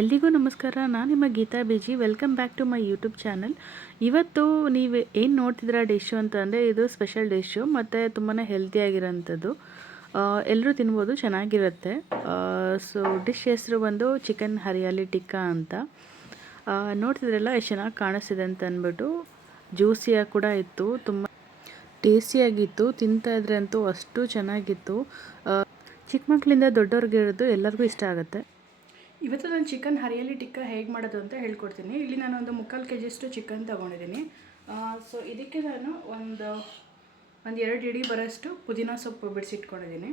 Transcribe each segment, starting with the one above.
ಎಲ್ರಿಗೂ ನಮಸ್ಕಾರ. ನಾನು ನಿಮ್ಮ Geeta Beji. Welcome back to my YouTube channel. ಇವತ್ತು ನೀವು ಏನು ನೋಡ್ತಿದ್ದೀರಾ ಡಿಶ್ಶು ಅಂತಂದರೆ, ಇದು ಸ್ಪೆಷಲ್ ಡಿಶ್ಶು ಮತ್ತು ತುಂಬಾ ಹೆಲ್ತಿಯಾಗಿರೋಂಥದ್ದು. ಎಲ್ಲರೂ ತಿನ್ಬೋದು, ಚೆನ್ನಾಗಿರುತ್ತೆ. ಸೊ ಡಿಶ್ ಹೆಸರು ಬಂದು ಚಿಕನ್ ಹರಿಯಾಲಿ ಟಿಕ್ಕಾ ಅಂತ. ನೋಡ್ತಿದ್ರಲ್ಲ ಎಷ್ಟು ಚೆನ್ನಾಗಿ ಕಾಣಿಸ್ತಿದೆ ಅಂತ ಅಂದ್ಬಿಟ್ಟು. ಜ್ಯೂಸಿಯಾಗಿ ಕೂಡ ಇತ್ತು, ತುಂಬ ಟೇಸ್ಟಿಯಾಗಿತ್ತು. ತಿಂತಾಯಿದ್ರೆ ಅಂತೂ ಅಷ್ಟು ಚೆನ್ನಾಗಿತ್ತು. ಚಿಕ್ಕ ಮಕ್ಕಳಿಂದ ದೊಡ್ಡವ್ರಿಗೆ ಇರೋದು ಎಲ್ಲರಿಗೂ ಇಷ್ಟ ಆಗುತ್ತೆ. ಇವತ್ತು ನಾನು ಚಿಕನ್ ಹರಿಯಾಲಿ ಟಿಕ್ಕಾ ಹೇಗೆ ಮಾಡೋದು ಅಂತ ಹೇಳ್ಕೊಡ್ತೀನಿ. ಇಲ್ಲಿ ನಾನು ಒಂದು 3/4 kg ಚಿಕನ್ ತೊಗೊಂಡಿದ್ದೀನಿ. ಸೊ ಇದಕ್ಕೆ ನಾನು ಒಂದು 2 ಇಡೀ ಬರೋಷ್ಟು ಪುದೀನ ಸೊಪ್ಪು ಬಿಡಿಸಿಟ್ಕೊಂಡಿದ್ದೀನಿ.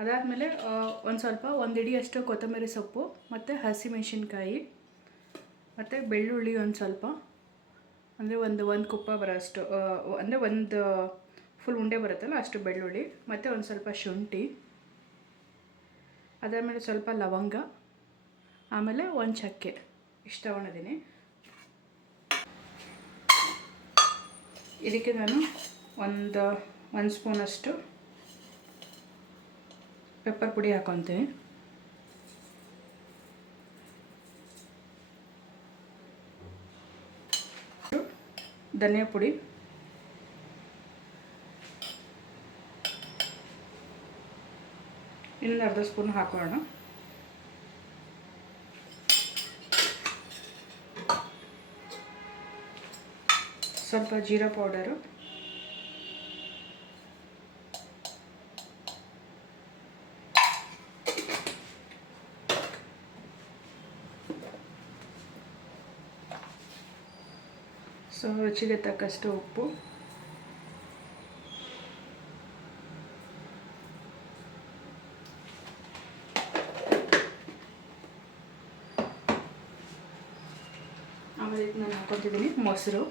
ಅದಾದಮೇಲೆ ಸ್ವಲ್ಪ 1 ಇಡಿಯಷ್ಟು ಕೊತ್ತಂಬರಿ ಸೊಪ್ಪು ಮತ್ತು ಹಸಿಮೆಣಸಿನ್ಕಾಯಿ ಮತ್ತು ಬೆಳ್ಳುಳ್ಳಿ ಸ್ವಲ್ಪ, ಅಂದರೆ ಒಂದು ಕುಪ್ಪ ಬರೋಷ್ಟು, ಅಂದರೆ ಒಂದು ಫುಲ್ ಉಂಡೆ ಬರುತ್ತಲ್ಲ ಅಷ್ಟು ಬೆಳ್ಳುಳ್ಳಿ, ಮತ್ತು ಸ್ವಲ್ಪ ಶುಂಠಿ, ಅದಾದಮೇಲೆ ಸ್ವಲ್ಪ ಲವಂಗ, ಆಮೇಲೆ ಒಂದು ಚಕ್ಕೆ, ಇಷ್ಟು ತೊಗೊಂಡಿದ್ದೀನಿ. ಇದಕ್ಕೆ ನಾನು ಒಂದು ಸ್ಪೂನಷ್ಟು ಪೆಪ್ಪರ್ ಪುಡಿ ಹಾಕೊತೀನಿ. ಧನಿಯಾ ಪುಡಿ, ಇನ್ನೊಂದು ಅರ್ಧ ಸ್ಪೂನ್ ಹಾಕೋಣ. ಸ್ವಲ್ಪ ಜೀರಾ ಪೌಡರು, ಸೊ ರುಚಿಗೆ ತಕ್ಕಷ್ಟು ಉಪ್ಪು, ಆಮೇಲೆ ನಾನು ಹಾಕೊತಿದ್ದೀನಿ ಮೊಸರು,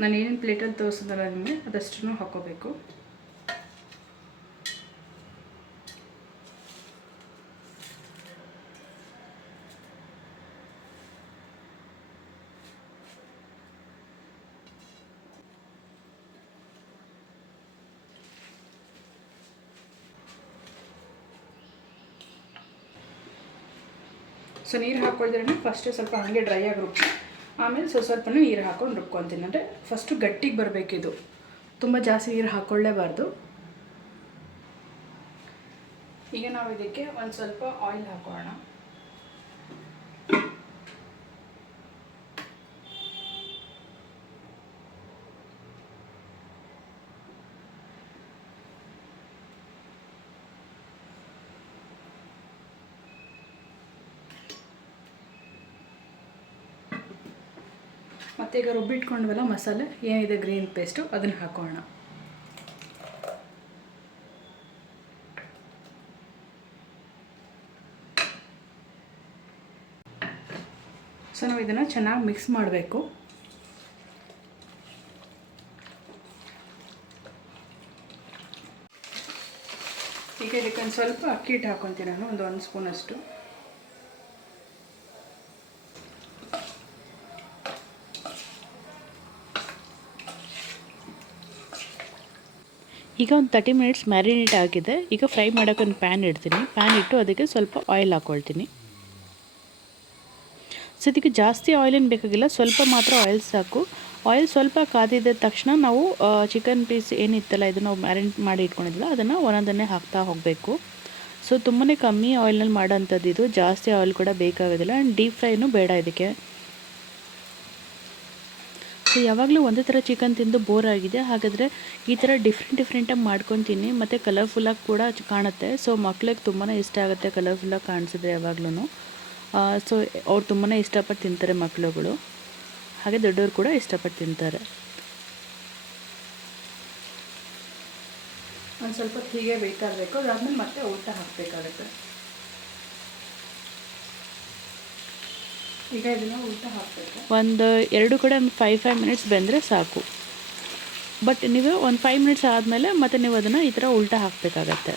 ನಾನು ಏನೇನು ಪ್ಲೇಟಲ್ಲಿ ತೋರಿಸಿದಲ್ಲ ನಿಮಗೆ ಅದಷ್ಟನ್ನು ಹಾಕ್ಕೋಬೇಕು. ಸೊ ನೀರು ಹಾಕ್ಕೊಳ್ದ್ರೆ ಫಸ್ಟು ಸ್ವಲ್ಪ ಹಾಗೆ ಡ್ರೈ ಆಗಿ ರುಬ್ಬಿ, ಆಮೇಲೆ ಸ್ವಲ್ಪ ನೀರು ಹಾಕ್ಕೊಂಡು ರುಬ್ಕೊತೀನಿ. ಅಂದರೆ ಫಸ್ಟು ಗಟ್ಟಿಗೆ ಬರಬೇಕಿದು, ತುಂಬ ಜಾಸ್ತಿ ನೀರು ಹಾಕ್ಕೊಳ್ಳೇಬಾರ್ದು. ಈಗ ನಾವು ಇದಕ್ಕೆ ಒಂದು ಸ್ವಲ್ಪ ಆಯಿಲ್ ಹಾಕೋಣ. ಮತ್ತು ಈಗ ರುಬ್ಬಿಟ್ಕೊಂಡ್ವಲ್ಲ ಮಸಾಲೆ ಏನಿದೆ ಗ್ರೀನ್ ಪೇಸ್ಟು ಅದನ್ನು ಹಾಕೋಣ. ಸೊ ನಾವು ಇದನ್ನು ಚೆನ್ನಾಗಿ ಮಿಕ್ಸ್ ಮಾಡಬೇಕು. ಈಗ ಇದಕ್ಕೆ ಒಂದು ಸ್ವಲ್ಪ ಅಕ್ಕಿ ಹಿಟ್ಟು ಹಾಕೊತೀನಿ ನಾನು, ಒಂದು ಸ್ಪೂನಷ್ಟು. ಈಗ ಒಂದು 30 ಮಿನಿಟ್ಸ್ ಮ್ಯಾರಿನೇಟ್ ಆಗಿದೆ. ಈಗ ಫ್ರೈ ಮಾಡೋಕ್ಕೆ ಒಂದು ಪ್ಯಾನ್ ಇಡ್ತೀನಿ. ಪ್ಯಾನ್ ಇಟ್ಟು ಅದಕ್ಕೆ ಸ್ವಲ್ಪ ಆಯಿಲ್ ಹಾಕ್ಕೊಳ್ತೀನಿ. ಸೊ ಇದಕ್ಕೆ ಜಾಸ್ತಿ ಆಯಿಲೇನು ಬೇಕಾಗಿಲ್ಲ, ಸ್ವಲ್ಪ ಮಾತ್ರ ಆಯಿಲ್ ಸಾಕು. ಆಯಿಲ್ ಸ್ವಲ್ಪ ಕಾದಿದ ತಕ್ಷಣ ನಾವು ಚಿಕನ್ ಪೀಸ್ ಏನಿತ್ತಲ್ಲ, ಇದು ನಾವು ಮ್ಯಾರಿನೇಟ್ ಮಾಡಿ ಇಟ್ಕೊಂಡಿದ್ದಿಲ್ಲ, ಅದನ್ನು ಒಂದೊಂದನ್ನೇ ಹಾಕ್ತಾ ಹೋಗಬೇಕು. ಸೊ ತುಂಬಾ ಕಮ್ಮಿ ಆಯಿಲ್ನಲ್ಲಿ ಮಾಡೋಂಥದ್ದು ಇದು, ಜಾಸ್ತಿ ಆಯಿಲ್ ಕೂಡ ಬೇಕಾಗೋದಿಲ್ಲ. ಆ್ಯಂಡ್ ಡೀಪ್ ಫ್ರೈನೂ ಬೇಡ ಇದಕ್ಕೆ. ಸೊ ಯಾವಾಗಲೂ ಒಂದೇ ಥರ ಚಿಕನ್ ತಿಂದು ಬೋರ್ ಆಗಿದೆ, ಹಾಗಾದರೆ ಈ ಥರ ಡಿಫ್ರೆಂಟಾಗಿ ಮಾಡ್ಕೊತೀನಿ. ಮತ್ತು ಕಲರ್ಫುಲ್ಲಾಗಿ ಕೂಡ ಕಾಣುತ್ತೆ. ಸೊ ಮಕ್ಳಿಗೆ ತುಂಬಾ ಇಷ್ಟ ಆಗುತ್ತೆ ಕಲರ್ಫುಲ್ಲಾಗಿ ಕಾಣಿಸಿದ್ರೆ ಯಾವಾಗ್ಲೂ. ಸೊ ಅವ್ರು ತುಂಬಾ ಇಷ್ಟಪಟ್ಟು ತಿಂತಾರೆ ಮಕ್ಕಳುಗಳು, ಹಾಗೆ ದೊಡ್ಡವರು ಕೂಡ ಇಷ್ಟಪಟ್ಟು ತಿಂತಾರೆ. ಒಂದು ಸ್ವಲ್ಪ ಹೀಗೆ ಬೇಯ್ತಾ ಇರಬೇಕು. ಅದಾದಮೇಲೆ ಮತ್ತೆ ಊಟ ಹಾಕಬೇಕಾಗುತ್ತೆ. ಈಗ ಇದನ್ನು ಉಲ್ಟಾ ಹಾಕಬೇಕು. ಒಂದು 2 ಕಡೆ ಒಂದು 5 ಮಿನಿಟ್ಸ್ ಬೆಂದರೆ ಸಾಕು. ಬಟ್ ನೀವು ಒಂದು 5 ಮಿನಿಟ್ಸ್ ಆದಮೇಲೆ ಮತ್ತೆ ನೀವು ಅದನ್ನು ಈ ಥರ ಉಲ್ಟಾ ಹಾಕಬೇಕಾಗತ್ತೆ.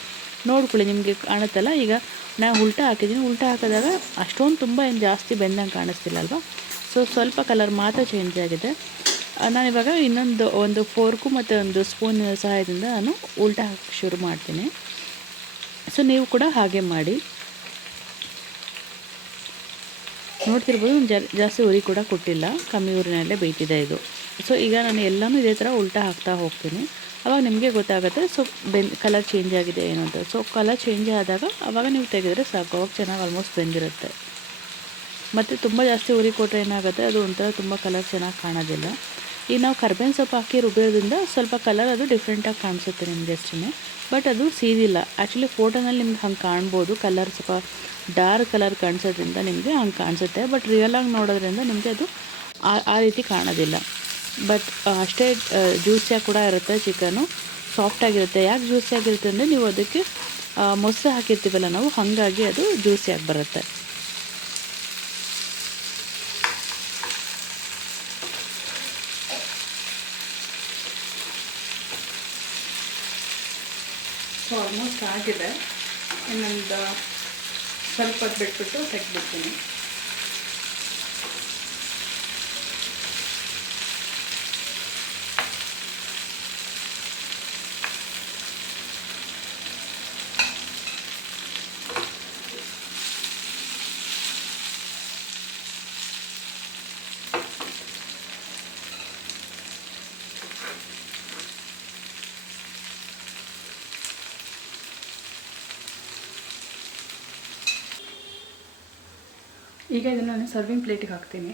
ನೋಡ್ಕೊಳ್ಳಿ, ನಿಮಗೆ ಕಾಣುತ್ತಲ್ಲ, ಈಗ ನಾನು ಉಲ್ಟಾ ಹಾಕಿದ್ದೀನಿ. ಉಲ್ಟಾ ಹಾಕಿದಾಗ ಅಷ್ಟೊಂದು ತುಂಬ ಏನು ಜಾಸ್ತಿ ಬೆಂದಂಗೆ ಕಾಣಿಸ್ತಿಲ್ಲ ಅಲ್ವಾ. ಸೊ ಸ್ವಲ್ಪ ಕಲರ್ ಮಾತ್ರ ಚೇಂಜ್ ಆಗಿದೆ. ನಾನಿವಾಗ ಒಂದು ಫೋರ್ಕು ಮತ್ತು ಒಂದು ಸ್ಪೂನ್ ಸಹಾಯದಿಂದ ನಾನು ಉಲ್ಟಾ ಹಾಕಿ ಶುರು ಮಾಡ್ತೀನಿ. ಸೊ ನೀವು ಕೂಡ ಹಾಗೆ ಮಾಡಿ. ನೋಡ್ತಿರ್ಬೋದು, ಜಾಸ್ತಿ ಉರಿ ಕೂಡ ಕೊಟ್ಟಿಲ್ಲ, ಕಮ್ಮಿ ಉರಿನಲ್ಲೇ ಬೇಯ್ತಿದೆ ಇದು. ಸೊ ಈಗ ನಾನು ಎಲ್ಲನೂ ಇದೇ ಥರ ಉಲ್ಟಾ ಹಾಕ್ತಾ ಹೋಗ್ತೀನಿ. ಆವಾಗ ನಿಮಗೆ ಗೊತ್ತಾಗುತ್ತೆ ಸೊ ಕಲರ್ ಚೇಂಜ್ ಆಗಿದೆ ಏನು ಅಂತ. ಸೊ ಕಲರ್ ಚೇಂಜ್ ಆದಾಗ ಆವಾಗ ನೀವು ತೆಗೆದರೆ ಸಾಕು, ಅವಾಗ ಚೆನ್ನಾಗಿ ಆಲ್ಮೋಸ್ಟ್ ಬೆಂದಿರುತ್ತೆ. ಮತ್ತು ತುಂಬ ಜಾಸ್ತಿ ಉರಿ ಕೊಟ್ಟರೆ ಏನಾಗುತ್ತೆ, ಅದು ಒಂಥರ ತುಂಬ ಕಲರ್ ಚೆನ್ನಾಗಿ ಕಾಣೋದಿಲ್ಲ. ಈಗ ನಾವು ಕರ್ಬೇವಿನ ಸೊಪ್ಪು ಹಾಕಿ ರುಬ್ಬಿರೋದ್ರಿಂದ ಸ್ವಲ್ಪ ಕಲರ್ ಅದು ಡಿಫ್ರೆಂಟಾಗಿ ಕಾಣಿಸುತ್ತೆ ನಿಮಗೆ ಅಷ್ಟೇ. ಬಟ್ ಅದು ಸೀದಿಲ್ಲ. ಆ್ಯಕ್ಚುಲಿ ಫೋಟೋನಲ್ಲಿ ನಿಮ್ಗೆ ಹಂಗೆ ಕಾಣ್ಬೋದು, ಕಲರ್ ಸ್ವಲ್ಪ ಡಾರ್ಕ್ ಕಲರ್ ಕಾಣಿಸೋದ್ರಿಂದ ನಿಮಗೆ ಹಂಗೆ ಕಾಣಿಸುತ್ತೆ. ಬಟ್ ರಿಯಲಾಗಿ ನೋಡೋದ್ರಿಂದ ನಿಮಗೆ ಅದು ಆ ರೀತಿ ಕಾಣೋದಿಲ್ಲ. ಬಟ್ ಅಷ್ಟೇ ಜ್ಯೂಸಿಯಾಗಿ ಕೂಡ ಇರುತ್ತೆ ಚಿಕನು, ಸಾಫ್ಟಾಗಿರುತ್ತೆ. ಯಾಕೆ ಜ್ಯೂಸಿಯಾಗಿರುತ್ತೆ ಅಂದರೆ ನೀವು ಅದಕ್ಕೆ ಮೊಸರು ಹಾಕಿರ್ತೀವಲ್ಲ ನಾವು, ಹಾಗಾಗಿ ಅದು ಜ್ಯೂಸಿಯಾಗಿ ಬರುತ್ತೆ. ಸೊ ಆಲ್ಮೋಸ್ಟ್ ಆಗಿದೆ. ಇನ್ನೊಂದು ಸ್ವಲ್ಪ ಹೊತ್ತು ಬಿಟ್ಬಿಟ್ಟು ತೆಗೆದ್ಬಿಡ್ತೀನಿ. ಈಗ ಇದನ್ನು ನಾನು ಸರ್ವಿಂಗ್ ಪ್ಲೇಟಿಗೆ ಹಾಕ್ತೀನಿ.